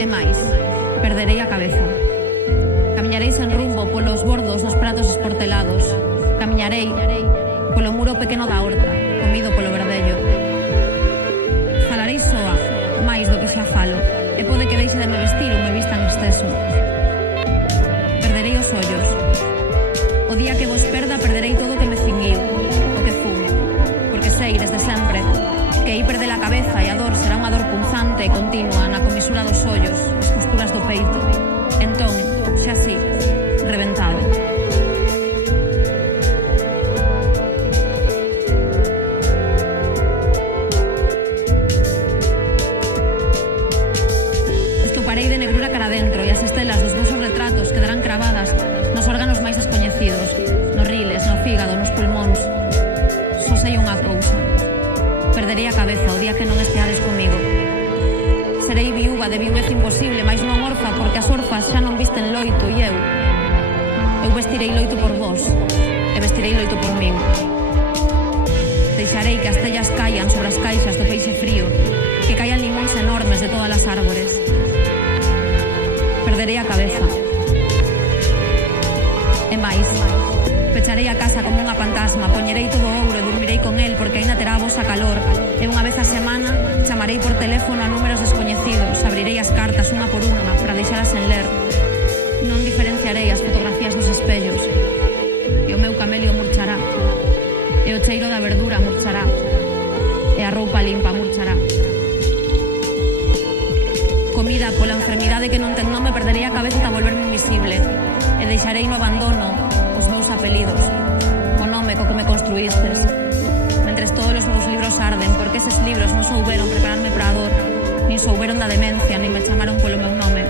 E máis, perderei a cabeza. Camiñarei sen rumbo polos bordos dos pratos esportelados. Camiñarei polo muro pequeno da horta, comido polo verdello. Falarei soa, máis do que xa falo, e pode que deixe de me vestir ou me vista en exceso. Perderei os ollos. O día que vos perda, perderei todo o que me cinguiu, o que fun. Porque sei, desde sempre, que aí perder a cabeza e a dor será unha dor punzante e continua na comisura dos ollos, as costuras do peito. Entón, xa así, reventado. Estuparei de negrura cara dentro e as estelas dos vosos retratos quedarán cravadas nos órganos máis descoñecidos, nos riles, no fígado, nos pulmóns. Só sei unha cousa. Perderei a cabeza o día que non esteades comigo. Serei viúva de viuvez imposible, mais non orfa, porque as orfas xa non visten loito e eu vestirei loito por vos e vestirei loito por min. Deixarei que as tellas caian sobre as caixas do peixe frío, que caian limóns enormes de todas as árbores. Perderei a cabeza. E máis, pecharei a casa como unha fantasma, poñerei todo o ouro e dormirei con el porque aínda terá a vosa calor. E unha vez a semana chamarei por teléfono a números descoñecidos, abrirei as cartas unha por unha para deixalas en ler. Non diferenciarei as fotografías dos espellos. E o meu camelio murchará. E o cheiro da verdura murchará. E a roupa limpa murchará. Comida pola enfermidade que non ten nome, perderei a cabeza ata volverme invisible. E deixarei no abandono os meus apelidos, o nome co que me construístes. Mentres todos os meus libros arden, porque eses libros non souberon prepararme para a dor, nin souberon da demencia, nin me chamaron polo meu nome.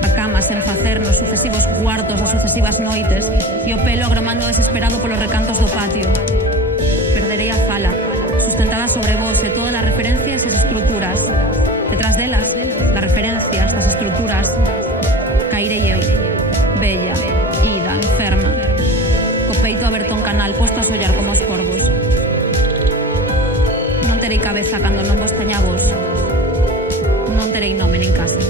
A cama sen facer nos sucesivos cuartos das sucesivas noites e o pelo agromando desesperado polos recantos do patio. Perderei a fala, sustentada sobre vos e todas as referencias e as estruturas. Detrás delas, das referencias, das estruturas, cairei eu, bella, ida, enferma, co peito aberto un canal, posto a sollar como os corvos. Non terei cabeza cando non vos teña vos. Non terei nome nin casa.